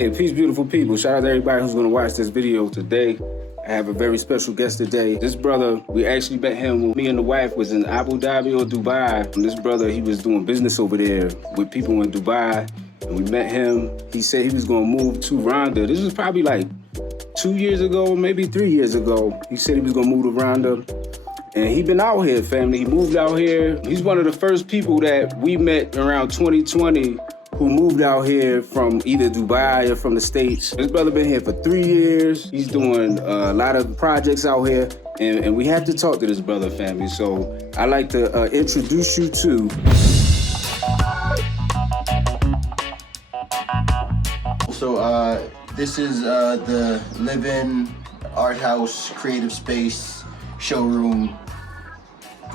Hey, peace, beautiful people. Shout out to everybody who's gonna watch this video today. I have a very special guest today. This brother, we actually met him when me and the wife was in Abu Dhabi or Dubai. And this brother, he was doing business over there with people in Dubai. And we met him. He said he was gonna move to Rwanda. This was probably like 2 years ago, maybe 3 years ago. He said he was gonna move to Rwanda. And he been out here, family. He moved out here. He's one of the first people that we met around 2020 who moved out here from either Dubai or from the States. This brother been here for 3 years. He's doing a lot of projects out here, and we have to talk to this brother, family. So I'd like to introduce you to... So this is the live-in, art house, creative space, showroom,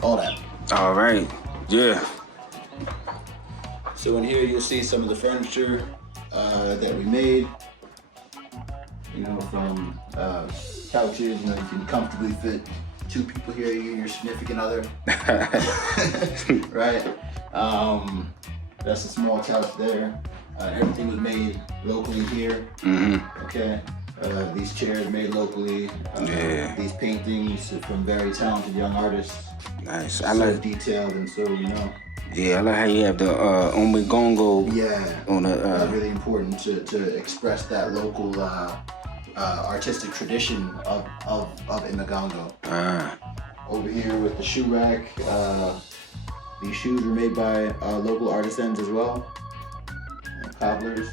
all that. All right, yeah. So in here you'll see some of the furniture that we made. You know, from couches, you know, you can comfortably fit 2 people here, you and your significant other. Right? That's a small couch there. Everything was made locally here. Mm-hmm. Okay. These chairs made locally. Yeah. These paintings from very talented young artists. Nice. I like detailed and so, you know. Yeah, I like how you have the Omegongo. Yeah, on the really important to express that local artistic tradition of Imagongo. Over here with the shoe rack, these shoes were made by local artisans as well, cobblers.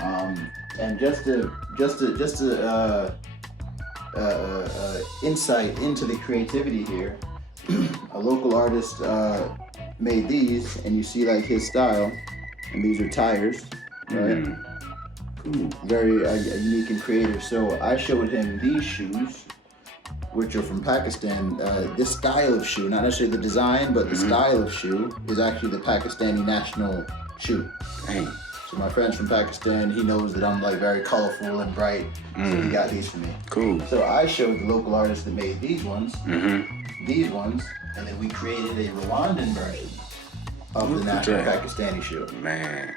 And just to insight into the creativity here, a local artist made these, and you see like his style, and these are tires, right? Cool. Very unique and creative. So I showed him these shoes, which are from Pakistan. This style of shoe, not necessarily the design, but the style of shoe is actually the Pakistani national shoe. Dang. So my friend's from Pakistan, he knows that I'm like very colorful and bright, so he got these for me. Cool. So I showed the local artist that made these ones, and then we created a Rwandan version of the national Pakistani shoe. Man.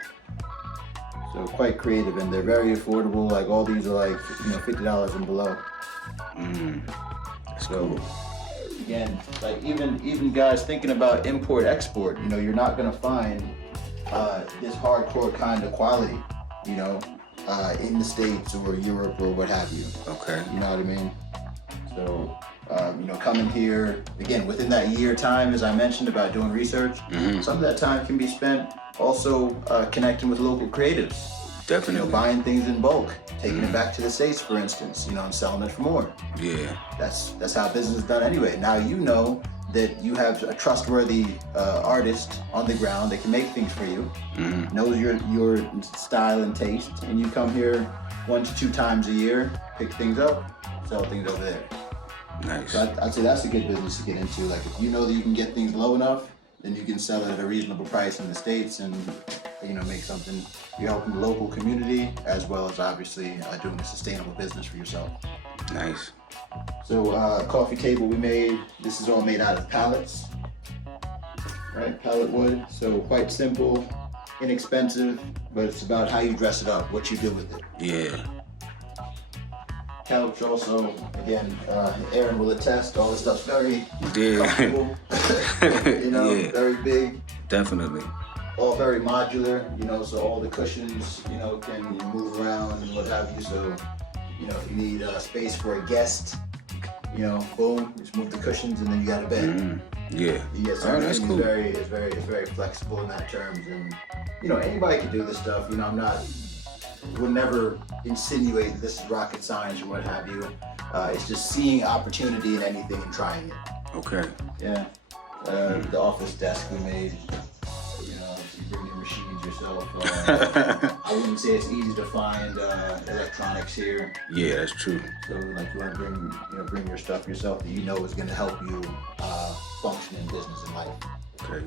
So quite creative, and they're very affordable. Like all these are like, you know, $50 and below. That's So cool. again, like even guys thinking about import export, you know, you're not gonna find this hardcore kind of quality, you know, in the States or Europe or what have you. Okay. You know what I mean? So, you know, coming here, again, within that year time, as I mentioned about doing research, some of that time can be spent also connecting with local creatives. Definitely. You know, buying things in bulk, taking it back to the States, for instance, you know, and selling it for more. Yeah. That's how business is done anyway. Now you know that you have a trustworthy artist on the ground that can make things for you, knows your style and taste, and you come here 1 to 2 times a year, pick things up, sell things over there. Nice. So I'd say that's a good business to get into. Like if you know that you can get things low enough, then you can sell it at a reasonable price in the States and, you know, make something. You're helping the local community as well as obviously doing a sustainable business for yourself. Nice. So coffee table we made, this is all made out of pallets, right? Pallet wood, so quite simple, inexpensive, but it's about how you dress it up, what you do with it. Yeah. Couch also, again, Aaron will attest, all this stuff's very comfortable, you know, very big. Definitely. All very modular, you know, so all the cushions, you know, can move around and what have you. So, you know, if you need space for a guest, you know, boom, just move the cushions and then you got a bed. Yeah. Yes, Oh, that's cool. It's very flexible in that terms, and you know, anybody can do this stuff. You know, would never insinuate that this is rocket science or what have you. It's just seeing opportunity in anything and trying it. Okay. Yeah. The office desk we made. You know, you bring your machines yourself. I wouldn't say it's easy to find electronics here. Yeah, that's true. So like you want to bring your stuff yourself that you know is going to help you function in business and life. Okay.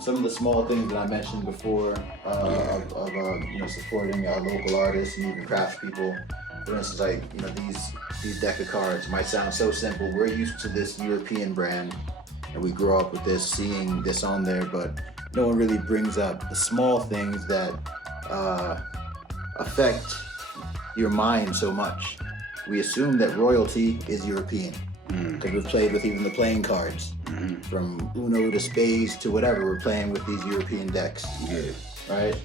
Some of the small things that I mentioned before of you know, supporting local artists and even craftspeople. For instance, like, you know, these deck of cards might sound so simple. We're used to this European brand, and we grew up with this, seeing this on there, but no one really brings up the small things that affect your mind so much. We assume that royalty is European because we've played with even the playing cards. From Uno to Spades to whatever, we're playing with these European decks. Yeah. Right?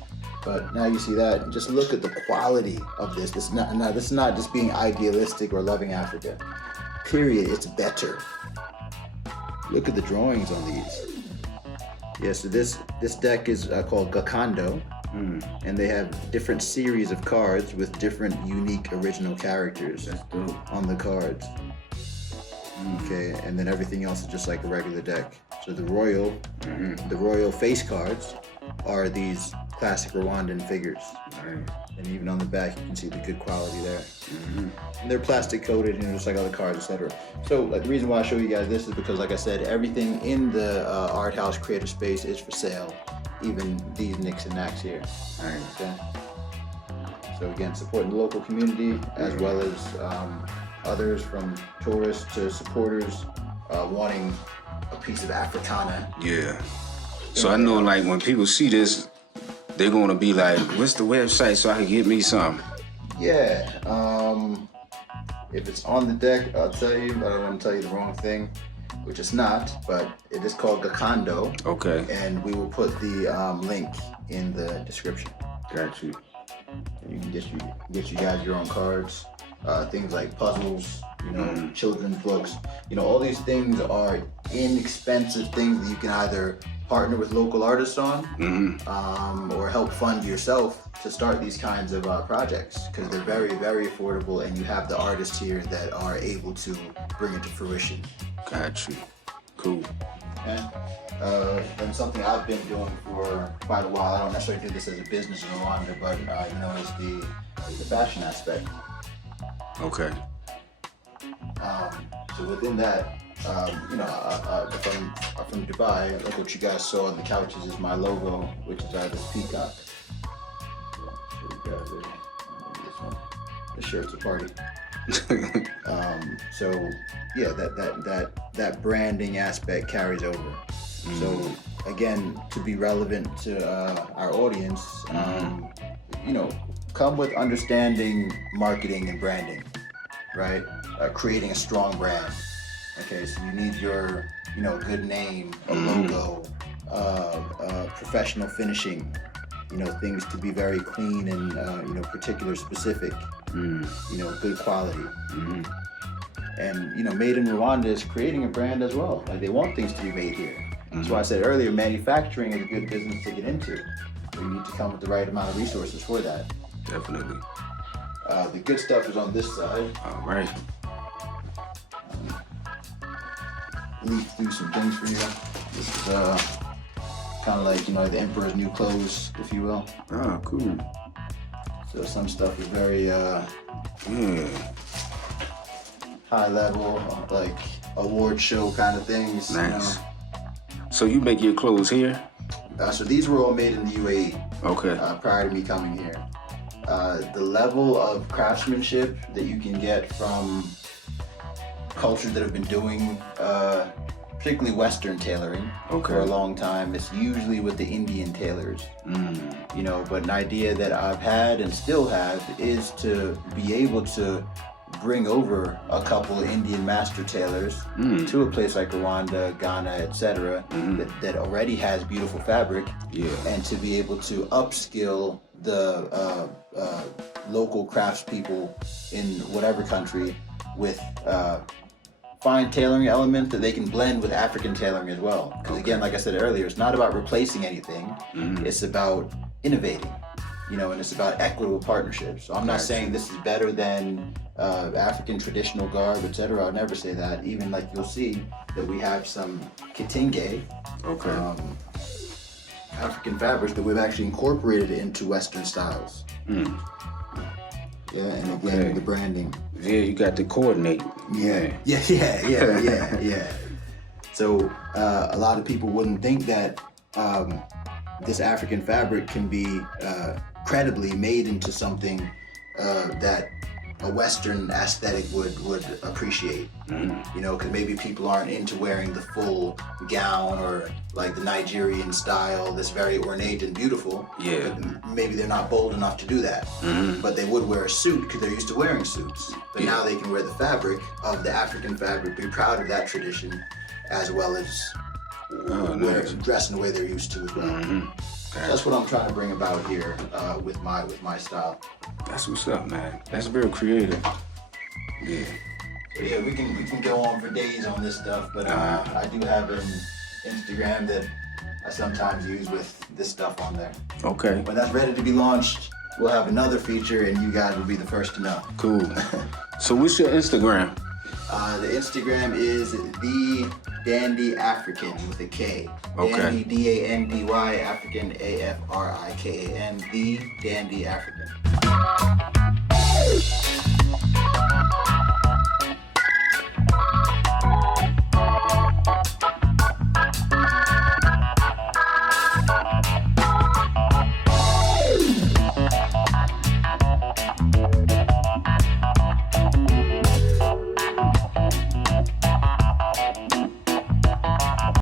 But now you see that, and just look at the quality of this. This is not just being idealistic or loving Africa. Period. It's better. Look at the drawings on these. Yeah, so this deck is called Gakando, and they have different series of cards with different unique original characters on the cards. Okay, and then everything else is just like a regular deck. So the royal face cards are these classic Rwandan figures. And even on the back, you can see the good quality there. And they're plastic coated, just like other cards, etc. So like, the reason why I show you guys this is because, like I said, everything in the art house creative space is for sale. Even these nicks and knacks here. Okay. So again, supporting the local community as well as others, from tourists to supporters wanting a piece of Africana. Yeah. So I know, like, when people see this, they're gonna be like, what's the website so I can get me some? Yeah, if it's on the deck, I'll tell you, but I don't want to tell you the wrong thing, which it's not, but it is called Gakando. Okay. And we will put the link in the description. Got you. And you can get you guys your own cards, things like puzzles, children's books. All these things are inexpensive things that you can either partner with local artists on, or help fund yourself to start these kinds of projects, because they're very, very affordable, and you have the artists here that are able to bring it to fruition. Got you. Cool. Okay. And something I've been doing for quite a while. I don't necessarily do this as a business in Rwanda, but is the fashion aspect. Okay. So within that, if I'm from Dubai, like what you guys saw on the couches is my logo, which is this peacock. Show you guys this one. The shirt's a party. So yeah, that branding aspect carries over. So again, to be relevant to our audience, come with understanding marketing and branding, right? Creating a strong brand. Okay, so you need your, good name, a logo, professional finishing, things to be very clean and, particular specific, good quality. And, made in Rwanda is creating a brand as well. Like, they want things to be made here. That's why I said earlier, manufacturing is a good business to get into. But you need to come with the right amount of resources for that. Definitely. The good stuff is on this side. All right. Leaf through some things for you. This is kind of like, the emperor's new clothes, if you will. Ah, cool. So some stuff is very high level, like award show kind of things. Nice. So you make your clothes here? So these were all made in the UAE. Okay. Prior to me coming here. The level of craftsmanship that you can get from cultures that have been doing particularly Western tailoring for a long time, it's usually with the Indian tailors. But an idea that I've had and still have is to be able to bring over a couple of Indian master tailors to a place like Rwanda, Ghana, etc., that already has beautiful fabric, and to be able to upskill the local craftspeople in whatever country with fine tailoring elements that they can blend with African tailoring as well. Because again, like I said earlier, it's not about replacing anything, it's about innovating, and it's about equitable partnerships. So I'm not saying this is better than African traditional garb, etc. I'll never say that. Even like you'll see that we have some kitenge, African fabrics that we've actually incorporated into Western styles. Yeah, and again, the branding. Yeah, you got to coordinate. Yeah. So a lot of people wouldn't think that this African fabric can be credibly made into something that a Western aesthetic would appreciate. You know, because maybe people aren't into wearing the full gown or like the Nigerian style that's very ornate and beautiful. Yeah. But maybe they're not bold enough to do that. But they would wear a suit because they're used to wearing suits. But now they can wear the fabric of the African fabric, be proud of that tradition, as well as dress in the way they're used to as well. So that's what I'm trying to bring about here with my style. That's what's up, man. That's very creative. Yeah. So yeah, we can go on for days on this stuff, but I do have an Instagram that I sometimes use with this stuff on there. Okay. When that's ready to be launched, we'll have another feature, and you guys will be the first to know. Cool. So what's your Instagram? The Instagram is The Dandy African with a K. Okay. Dandy, D-A-N-D-Y, African, A-F-R-I-K-A-N, The Dandy African.